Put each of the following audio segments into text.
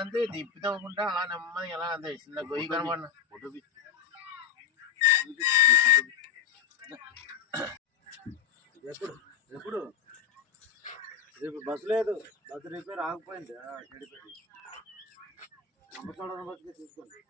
అంతే తిప్పుతాకుండా అలా నెమ్మది ఎలా అంతే చిన్న గొయ్యి కనబడిన ఫోటో ఎప్పుడు ఎప్పుడు రేపు బస్సు లేదు, బస్సు రిపేర్ ఆగిపోయింది. చెడిపోయింది. అమ్మచోడ బస్సుకి చూసుకోండి.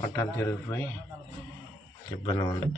కట్టాలు తిరిగిపోయి ఇబ్బంది ఉంది.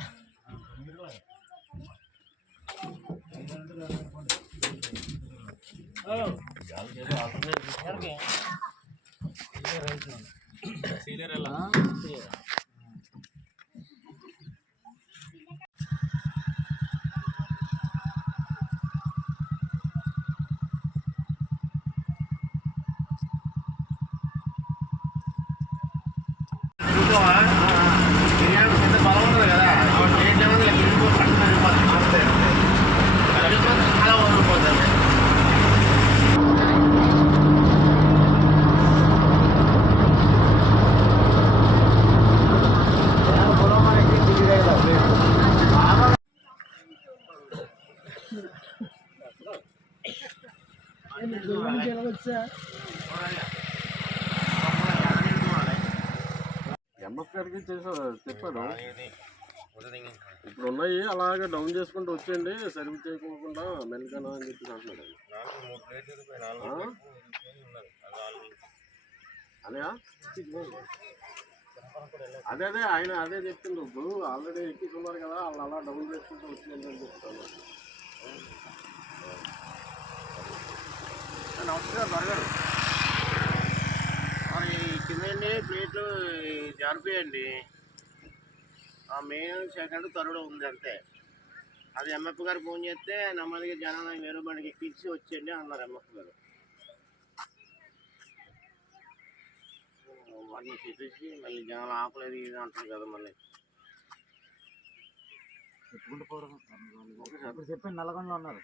ఎంఎస్ గారికి చెప్పాడు, ఇప్పుడు ఉన్నాయి అలాగే డౌన్ చేసుకుంటూ వచ్చేయండి, సర్వీస్ చేయకుండా మెల్గానా అని చెప్పి అంటున్నాడు. అదే అదే ఆయన అదే చెప్తుంది. ఇప్పుడు ఆల్రెడీ ఎక్కిస్తున్నారు కదా, వాళ్ళు అలా డౌన్ చేసుకుంటూ వచ్చేయండి అని చెప్తాను. నమస్కారం బర్గారు కిందండి ప్లేట్లు జారిపోయండి. ఆ మెయిన్ సెకండ్ థర్డ్ ఉంది అంతే. అది ఎంఎఫ్ గారు ఫోన్ చేస్తే నెమ్మదిగా జనాలు వేరే బండికి ఎక్కించి వచ్చేయండి అన్నారు ఎంఎఫ్ గారు. వాటిని చెప్పేసి మళ్ళీ జనాలు ఆపలేదు ఇది అంటారు కదా. మళ్ళీ చెప్పండి, నల్గొండలో ఉన్నారు.